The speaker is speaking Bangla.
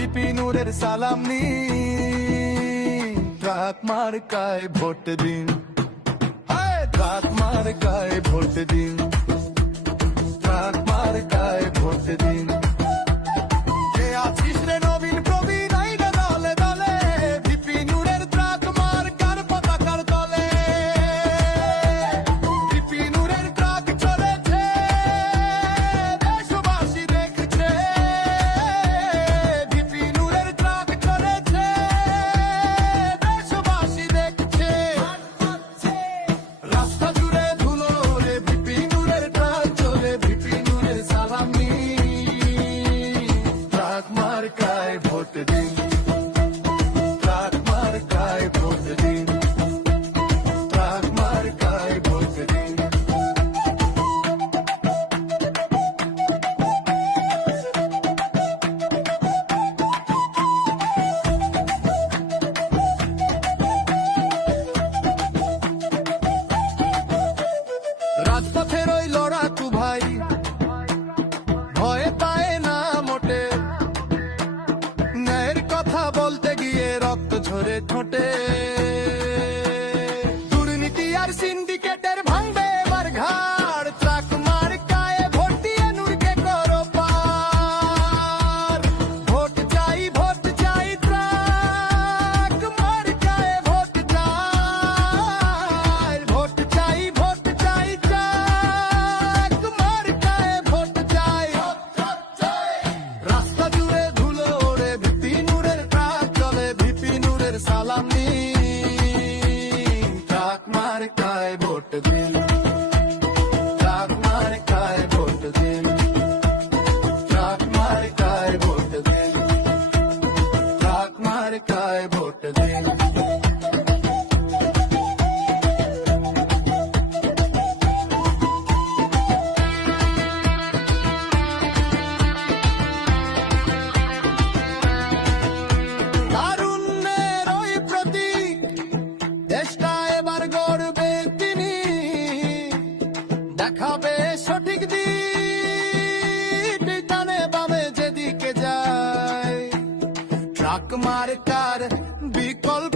ভিপি নূরের সালাম নি ট্রাক মার্কায় ভোট দিন। ট্রাক মার্কায় ভোট দিন। ঠোঁটে সালাম দিন ট্রাক মার্কায় ভোট দিন। ট্রাক মার্কায় ভোট দিন। ট্রাক মার্কায় ভোট দিন। ট্রাক মার্কায় ভোট দিন। দেখাবে সঠিক দিক টানে বামে যেদিকে যায়। ট্রাক মার্কার বিকল্প